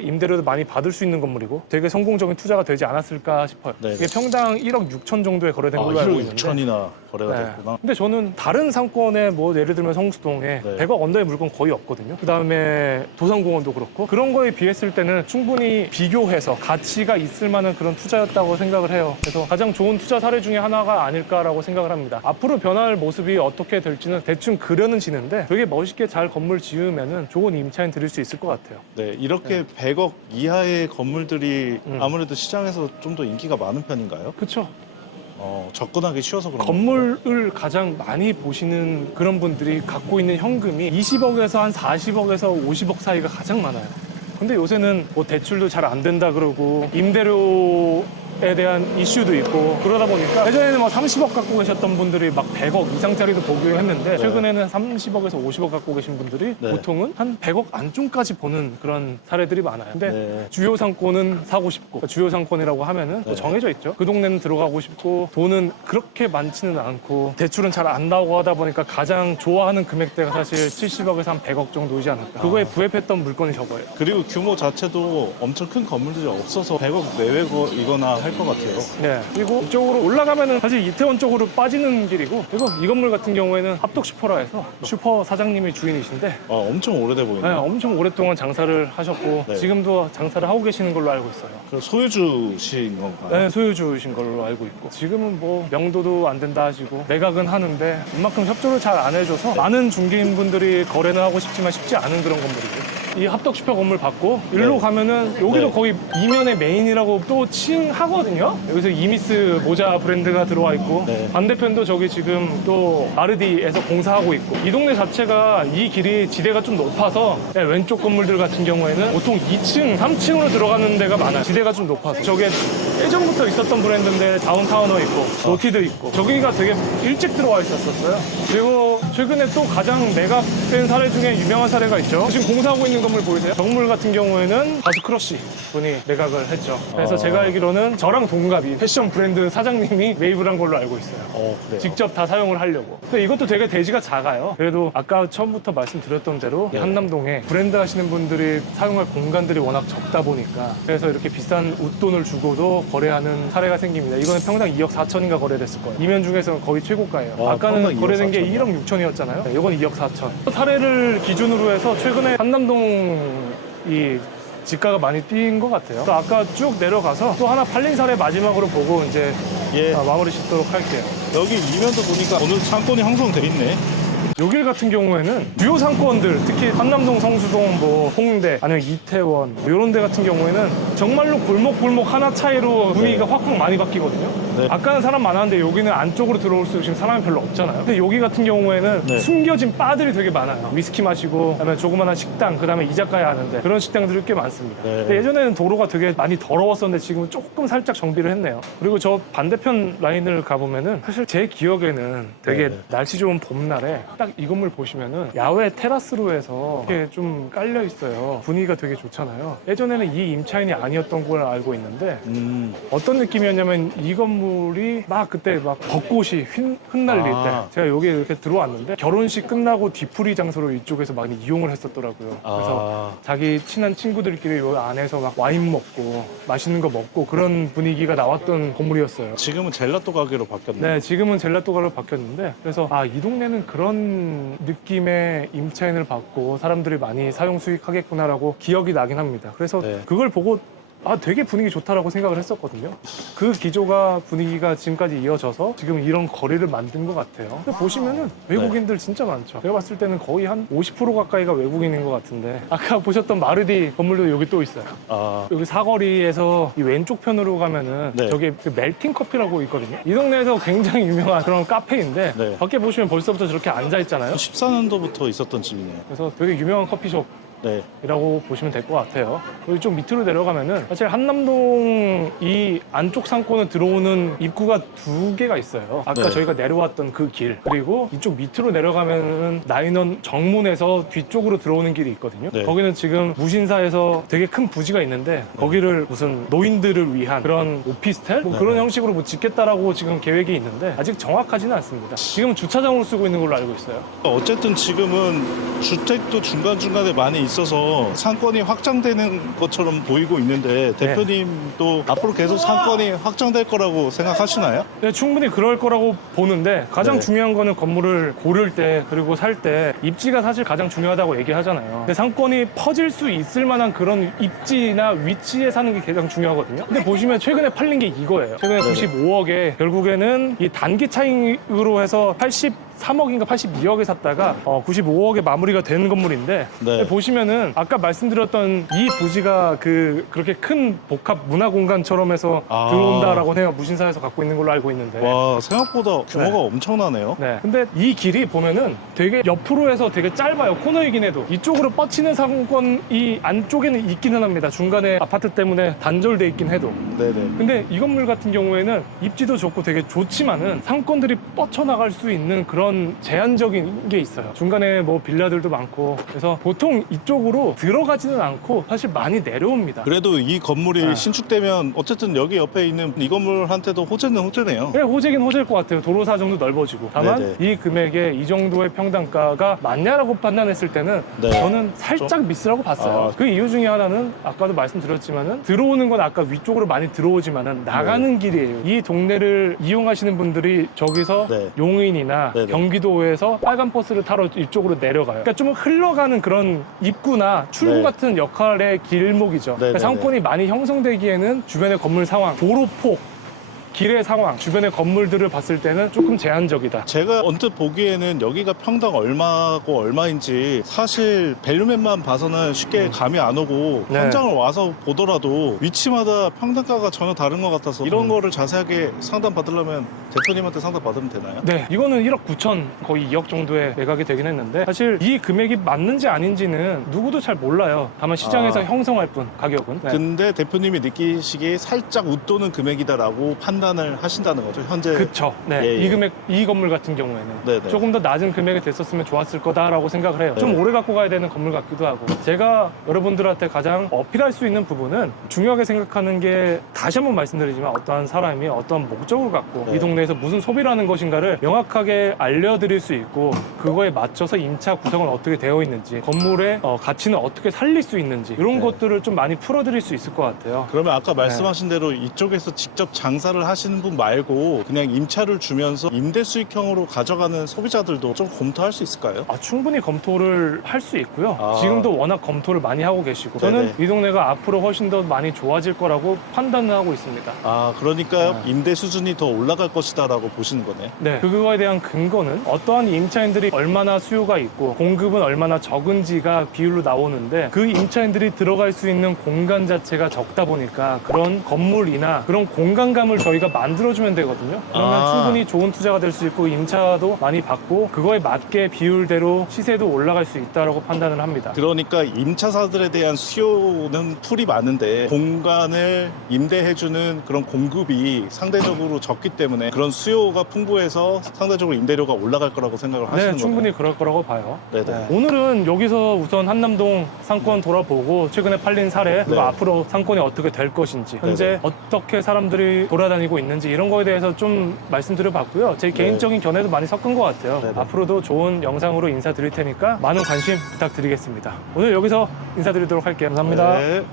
임대료도 많이 받을 수 있는 건물이고 되게 성공적인 투자가 되지 않았을까 싶어요. 네네. 이게 평당 1억 6천 정도에 거래된 걸로 알고 1억 있는데 6천이나 거래가 네. 됐구나. 근데 저는 다른 상권에 뭐 예를 들면 성수동에 네. 100억 언더의 물건 거의 없거든요. 그다음에 도산공원도 그렇고 그런 거에 비했을 때는 충분히 비교해서 가치가 있을 만한 그런 투자였다고 생각을 해요. 그래서 가장 좋은 투자 사례 중에 하나가 아닐까라고 생각을 합니다. 앞으로 변할 모습이 어떻게 될지는 대충 그려는 지는데 되게 멋있게 잘 건물 지으면은 좋은 임차인 드릴 수 있을 것 같아요. 네, 이렇게 100억 이하의 건물들이 아무래도 시장에서 좀 더 인기가 많은 편인가요? 그렇죠. 접근하기 쉬워서 그런 건물을 가장 많이 보시는 그런 분들이 갖고 있는 현금이 20억에서 한 40억에서 50억 사이가 가장 많아요. 근데 요새는 뭐 대출도 잘 안 된다 그러고 임대료에 대한 이슈도 있고 그러다 보니까 예전에는 막 30억 갖고 계셨던 분들이 막 100억 이상짜리도 보기로 했는데 최근에는 30억에서 50억 갖고 계신 분들이 네. 보통은 한 100억 안쪽까지 보는 그런 사례들이 많아요. 근데 네. 주요 상권은 사고 싶고 그러니까 주요 상권이라고 하면은 뭐 네. 정해져 있죠. 그 동네는 들어가고 싶고 돈은 그렇게 많지는 않고 대출은 잘 안 나오고 하다 보니까 가장 좋아하는 금액대가 사실 70억에서 한 100억 정도이지 않을까. 그거에 부합했던 물건이 저거예요. 그리고 규모 자체도 엄청 큰 건물들이 없어서 100억 내외이거나 할 것 같아요. 네. 그리고 이쪽으로 올라가면은 사실 이태원 쪽으로 빠지는 길이고 그리고 이 건물 같은 경우에는 합덕 슈퍼라 해서 슈퍼 사장님이 주인이신데 엄청 오래돼 네, 보이네요. 엄청 오랫동안 장사를 하셨고 네. 지금도 장사를 하고 계시는 걸로 알고 있어요. 그 소유주신 건가요? 네, 소유주이신 걸로 알고 있고 지금은 뭐 명도도 안 된다 하시고 매각은 하는데 이만큼 협조를 잘 안 해줘서 많은 중개인분들이 거래는 하고 싶지만 쉽지 않은 그런 건물이고 이 합덕 슈퍼 건물 받고 일로 네. 가면은 여기도 네. 거의 이면의 메인이라고 또 칭하거든요. 여기서 이미스 모자 브랜드가 들어와 있고 네. 반대편도 저기 지금 또 마르디에서 공사하고 있고 이 동네 자체가 이 길이 지대가 좀 높아서 네, 왼쪽 건물들 같은 경우에는 보통 2층, 3층으로 들어가는 데가 많아요. 지대가 좀 높아서 저게 예전부터 있었던 브랜드인데 다운타우너 있고 노티드 있고 저기가 되게 일찍 들어와 있었어요. 그리고 최근에 또 가장 매각된 사례 중에 유명한 사례가 있죠. 지금 공사하고 있는 건물 보이세요? 정물 같은 경우에는 가수 크러쉬 분이 매각을 했죠. 그래서 제가 알기로는 저랑 동갑인 패션 브랜드 사장님이 매입을 한 걸로 알고 있어요. 그래요. 직접 다 사용을 하려고. 근데 이것도 되게 대지가 작아요. 그래도 아까 처음부터 말씀드렸던 대로 이 한남동에 브랜드 하시는 분들이 사용할 공간들이 워낙 적다 보니까 그래서 이렇게 비싼 웃돈을 주고도 거래하는 사례가 생깁니다. 이거는 평당 2억 4천인가 거래됐을 거예요. 이면 중에서는 거의 최고가예요. 아까는 평당 2억 거래된 게 4천이요? 1억 6천이었잖아요. 네, 이건 2억 4천. 사례를 기준으로 해서 최근에 한남동이 지가가 많이 뛴 것 같아요. 또 아까 쭉 내려가서 또 하나 팔린 사례 마지막으로 보고 이제 예. 마무리 짓도록 할게요. 여기 이면도 보니까 오늘 상권이 형성돼 있네. 여길 같은 경우에는 주요 상권들, 특히 한남동, 성수동, 뭐 홍대, 아니면 이태원 뭐 이런 데 같은 경우에는 정말로 골목 하나 차이로 분위기가 확확 많이 바뀌거든요. 네. 아까는 사람 많았는데 여기는 안쪽으로 들어올수록 지금 사람이 별로 없잖아요. 근데 여기 같은 경우에는 네. 숨겨진 바들이 되게 많아요. 위스키 마시고, 그다음에 조그마한 식당, 그다음에 이자카야 하는데 그런 식당들이 꽤 많습니다. 네. 근데 예전에는 도로가 되게 많이 더러웠었는데 지금은 조금 살짝 정비를 했네요. 그리고 저 반대편 라인을 가보면은 사실 제 기억에는 되게 네. 날씨 좋은 봄날에 딱 이 건물 보시면은 야외 테라스로 해서 이렇게 좀 깔려 있어요. 분위기가 되게 좋잖아요. 예전에는 이 임차인이 아니었던 걸 알고 있는데 어떤 느낌이었냐면 이 건물이 막 그때 막 벚꽃이 흩날릴 때 제가 여기 이렇게 들어왔는데 결혼식 끝나고 뒤풀이 장소로 이쪽에서 많이 이용을 했었더라고요. 그래서 자기 친한 친구들끼리 요 안에서 막 와인 먹고 맛있는 거 먹고 그런 분위기가 나왔던 건물이었어요. 지금은 젤라또 가게로 바뀌었네요. 네, 지금은 젤라또 가로 바뀌었는데 그래서 이 동네는 그런 느낌의 임차인을 받고 사람들이 많이 사용 수익하겠구나라고 기억이 나긴 합니다. 그래서 네. 그걸 보고 되게 분위기 좋다라고 생각을 했었거든요. 그 기조가 분위기가 지금까지 이어져서 지금 이런 거리를 만든 것 같아요. 근데 보시면은 외국인들 진짜 많죠. 제가 봤을 때는 거의 한 50% 가까이가 외국인인 것 같은데 아까 보셨던 마르디 건물도 여기 또 있어요. 여기 사거리에서 이 왼쪽 편으로 가면은 네. 저기 그 멜팅 커피라고 있거든요. 이 동네에서 굉장히 유명한 그런 카페인데 네. 밖에 보시면 벌써부터 저렇게 앉아 있잖아요. 14년도부터 있었던 집이네요. 그래서 되게 유명한 커피숍 네. 이라고 보시면 될 것 같아요. 그리고 좀 밑으로 내려가면은 사실 한남동 이 안쪽 상권을 들어오는 입구가 두 개가 있어요. 아까 네. 저희가 내려왔던 그 길, 그리고 이쪽 밑으로 내려가면은 나인원 정문에서 뒤쪽으로 들어오는 길이 있거든요. 네. 거기는 지금 무신사에서 되게 큰 부지가 있는데 거기를 무슨 노인들을 위한 그런 오피스텔? 뭐 그런 형식으로 뭐 짓겠다라고 지금 계획이 있는데 아직 정확하지는 않습니다. 지금 주차장으로 쓰고 있는 걸로 알고 있어요. 어쨌든 지금은 주택도 중간중간에 많이 있어서 상권이 확장되는 것처럼 보이고 있는데 대표님도 앞으로 계속 상권이 확장될 거라고 생각하시나요? 네, 충분히 그럴 거라고 보는데 가장 네. 중요한 거는 건물을 고를 때 그리고 살 때 입지가 사실 가장 중요하다고 얘기하잖아요. 근데 상권이 퍼질 수 있을 만한 그런 입지나 위치에 사는 게 가장 중요하거든요. 근데 보시면 최근에 팔린 게 이거예요. 최근에 네네. 95억에 결국에는 이 단기 차익으로 해서 83억인가 82억에 샀다가 95억에 마무리가 된 건물인데 네. 보시면은 아까 말씀드렸던 이 부지가 그렇게 큰 복합 문화 공간처럼 해서 아. 들어온다라고 해요. 무신사에서 갖고 있는 걸로 알고 있는데. 와, 생각보다 규모가 네. 엄청나네요. 네. 근데 이 길이 보면은 되게 옆으로 해서 되게 짧아요. 코너이긴 해도. 이쪽으로 뻗치는 상권이 안쪽에는 있기는 합니다. 중간에 아파트 때문에 단절돼 있긴 해도. 네네. 근데 이 건물 같은 경우에는 입지도 좋고 되게 좋지만은 상권들이 뻗쳐나갈 수 있는 그런 제한적인 게 있어요. 중간에 뭐 빌라들도 많고 그래서 보통 이쪽으로 들어가지는 않고 사실 많이 내려옵니다. 그래도 이 건물이 네. 신축되면 어쨌든 여기 옆에 있는 이 건물한테도 호재는 호재네요. 네, 호재긴 호재일 것 같아요. 도로 사정도 넓어지고. 다만 네네. 이 금액에 이 정도의 평당가가 맞냐라고 판단했을 때는 네. 저는 살짝 미스라고 봤어요. 아. 그 이유 중에 하나는 아까도 말씀드렸지만은 들어오는 건 아까 위쪽으로 많이 들어오지만은 나가는 길이에요. 이 동네를 이용하시는 분들이 저기서 네. 용인이나 네네. 경기도에서 빨간 버스를 타러 이쪽으로 내려가요. 그러니까 좀 흘러가는 그런 입구나 출구 네. 같은 역할의 길목이죠. 그러니까 네네네. 상권이 많이 형성되기에는 주변의 건물 상황, 도로폭, 길의 상황, 주변의 건물들을 봤을 때는 조금 제한적이다. 제가 언뜻 보기에는 여기가 평당 얼마고 얼마인지 사실 밸류맵만 봐서는 쉽게 감이 안 오고 네. 현장을 와서 보더라도 위치마다 평당가가 전혀 다른 것 같아서 이런 거를 자세하게 상담 받으려면 대표님한테 상담 받으면 되나요? 네, 이거는 1억 9천 거의 2억 정도의 매각이 되긴 했는데 사실 이 금액이 맞는지 아닌지는 누구도 잘 몰라요. 다만 시장에서 아. 형성할 뿐 가격은. 네. 근데 대표님이 느끼시기에 살짝 웃도는 금액이다라고 판단을 하신다는 거죠, 현재. 그쵸. 네. 예, 예. 이 금액, 이 건물 같은 경우에는 네네. 조금 더 낮은 금액이 됐었으면 좋았을 거다라고 생각을 해요. 좀 네. 오래 갖고 가야 되는 건물 같기도 하고. 제가 여러분들한테 가장 어필할 수 있는 부분은 중요하게 생각하는 게 다시 한번 말씀드리지만 어떠한 사람이 어떤 목적을 갖고 네. 이 동네에서 무슨 소비를 하는 것인가를 명확하게 알려드릴 수 있고 그거에 맞춰서 임차 구성은 어떻게 되어 있는지 건물의 가치는 어떻게 살릴 수 있는지 이런 네. 것들을 좀 많이 풀어드릴 수 있을 것 같아요. 그러면 아까 말씀하신 대로 이쪽에서 직접 장사를 하시는 분 말고 그냥 임차를 주면서 임대 수익형으로 가져가는 소비자들도 좀 검토할 수 있을까요? 충분히 검토를 할 수 있고요. 아. 지금도 워낙 검토를 많이 하고 계시고 저는 네네. 이 동네가 앞으로 훨씬 더 많이 좋아질 거라고 판단을 하고 있습니다. 아, 그러니까 네. 임대 수준이 더 올라갈 것이다라고 보시는 거네요. 네, 그거에 대한 근거는 어떠한 임차인들이 얼마나 수요가 있고 공급은 얼마나 적은지가 비율로 나오는데 그 임차인들이 들어갈 수 있는 공간 자체가 적다 보니까 그런 건물이나 그런 공간감을 저희가 만들어주면 되거든요. 그러면 아. 충분히 좋은 투자가 될 수 있고 임차도 많이 받고 그거에 맞게 비율대로 시세도 올라갈 수 있다고 판단을 합니다. 그러니까 임차사들에 대한 수요는 풀이 많은데 공간을 임대해주는 그런 공급이 상대적으로 적기 때문에 그런 수요가 풍부해서 상대적으로 임대료가 올라갈 거라고 생각을 하시는 네, 거네요. 충분히 그럴 거라고 봐요. 네네. 오늘은 여기서 우선 한남동 상권 돌아보고 최근에 팔린 사례 그리고 네. 앞으로 상권이 어떻게 될 것인지 현제 네네. 어떻게 사람들이 돌아다니고 있는지 이런 거에 대해서 좀 말씀드려봤고요. 제 개인적인 견해도 많이 섞은 것 같아요. 네네. 앞으로도 좋은 영상으로 인사드릴 테니까 많은 관심 부탁드리겠습니다. 오늘 여기서 인사드리도록 할게요. 감사합니다. 네.